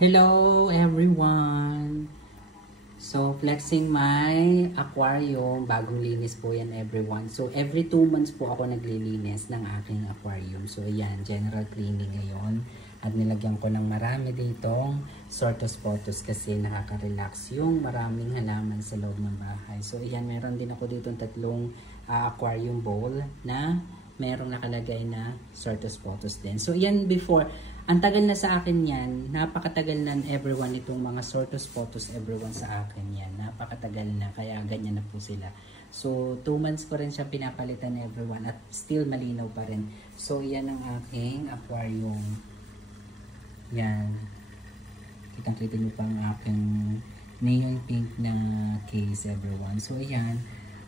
Hello everyone! So, flexing my aquarium. Bagong linis po yan everyone. So, every 2 months po ako naglilinis ng aking aquarium. So, ayan, general cleaning ngayon. At nilagyan ko ng marami ditong Sortus Potus kasi nakaka-relax yung maraming halaman sa loob ng bahay. So, ayan, meron din ako ditong tatlong aquarium bowl na merong nakalagay na Sortus Potus din. So, yan before, ang tagal na sa akin yan, napakatagal na everyone itong mga Sortus Potus everyone sa akin yan. Napakatagal na, kaya ganyan na po sila. So, 2 months ko rin siya pinapalitan everyone at still malinaw pa rin. So, yan ang aking aquarium. Yan. Kitang-kita nyo pa ang aking neon pink na case everyone. So, ayan.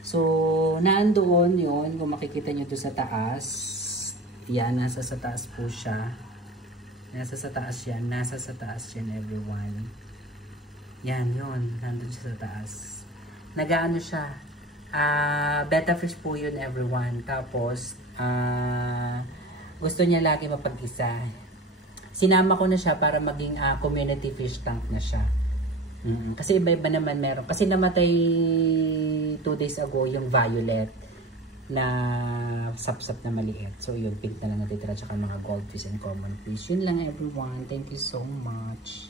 So, naandoon yun. Kung makikita nyo to sa taas. Yan, nasa sa taas po siya. Nasa sa taas yan. Nasa sa taas yan everyone. Yan, yun. Nandun siya sa taas. Nagaano siya. Betta fish po yun everyone. Tapos, gusto niya lagi mapag-isa. Sinama ko na siya para maging community fish tank na siya. Kasi iba-iba naman meron. Kasi namatay 2 days ago yung violet na sapsap na maliit. So yun, pink na lang natitira. Tsaka mga goldfish and common fish. Yun lang everyone. Thank you so much.